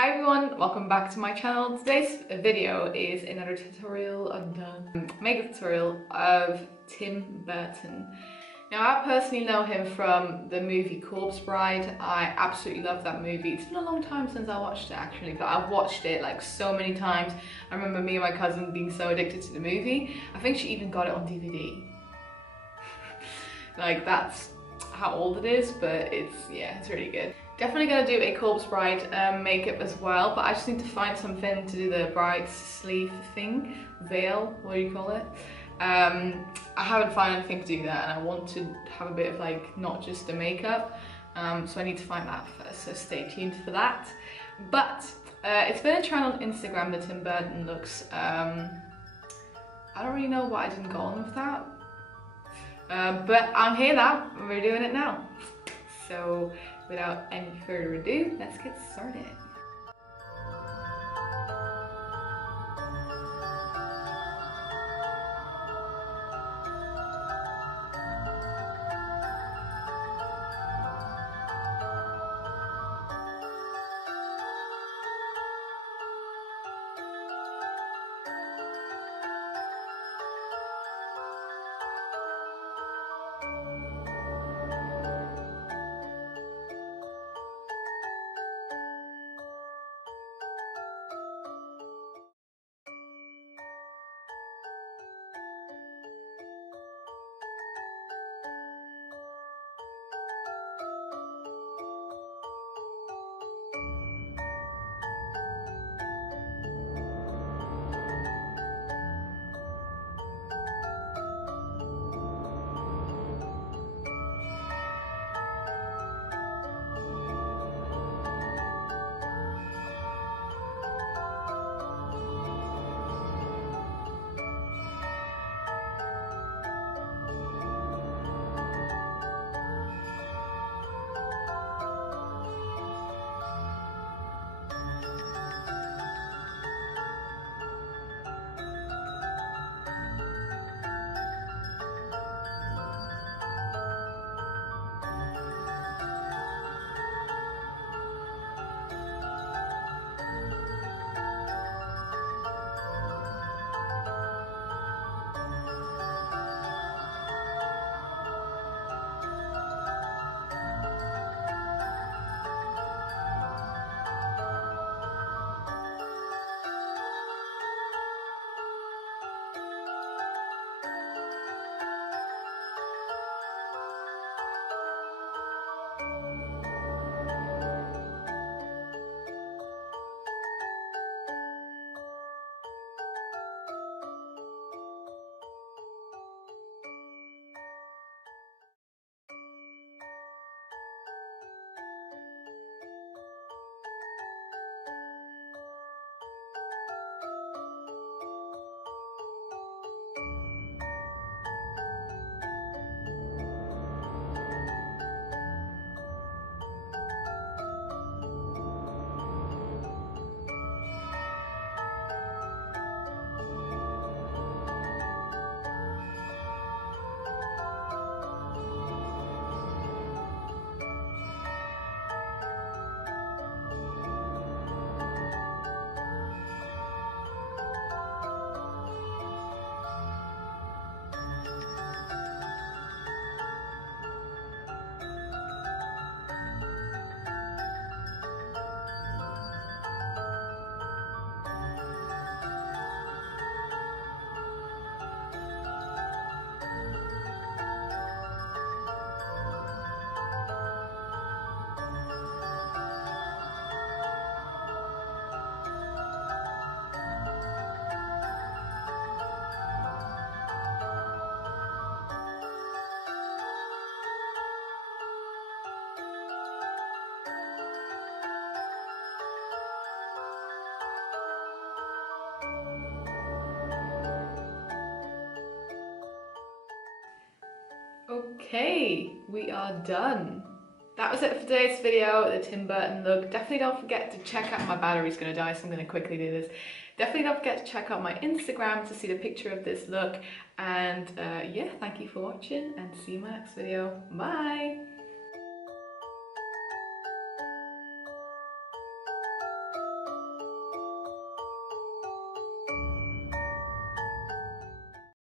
Hi everyone, welcome back to my channel. Today's video is another tutorial, makeup tutorial of Tim Burton. Now I personally know him from the movie Corpse Bride. I absolutely love that movie. It's been a long time since I watched it actually, but I've watched it like so many times. I remember me and my cousin being so addicted to the movie. I think she even got it on DVD. Like that's how old it is, but it's really good. Definitely gonna do a Corpse Bride makeup as well, but I just need to find something to do the bride's sleeve thing, veil, what do you call it? I haven't found anything to do that, and I want to have a bit of like not just the makeup, so I need to find that first, so stay tuned for that. But it's been a trend on Instagram, the Tim Burton looks. I don't really know why I didn't go on with that, but I'm here now, and we're doing it now. So without any further ado, let's get started. Okay, we are done. That was it for today's video, the Tim Burton look. Definitely don't forget to check out, my battery's gonna die, so I'm gonna quickly do this. Definitely don't forget to check out my Instagram to see the picture of this look. And yeah, thank you for watching and see you in my next video. Bye!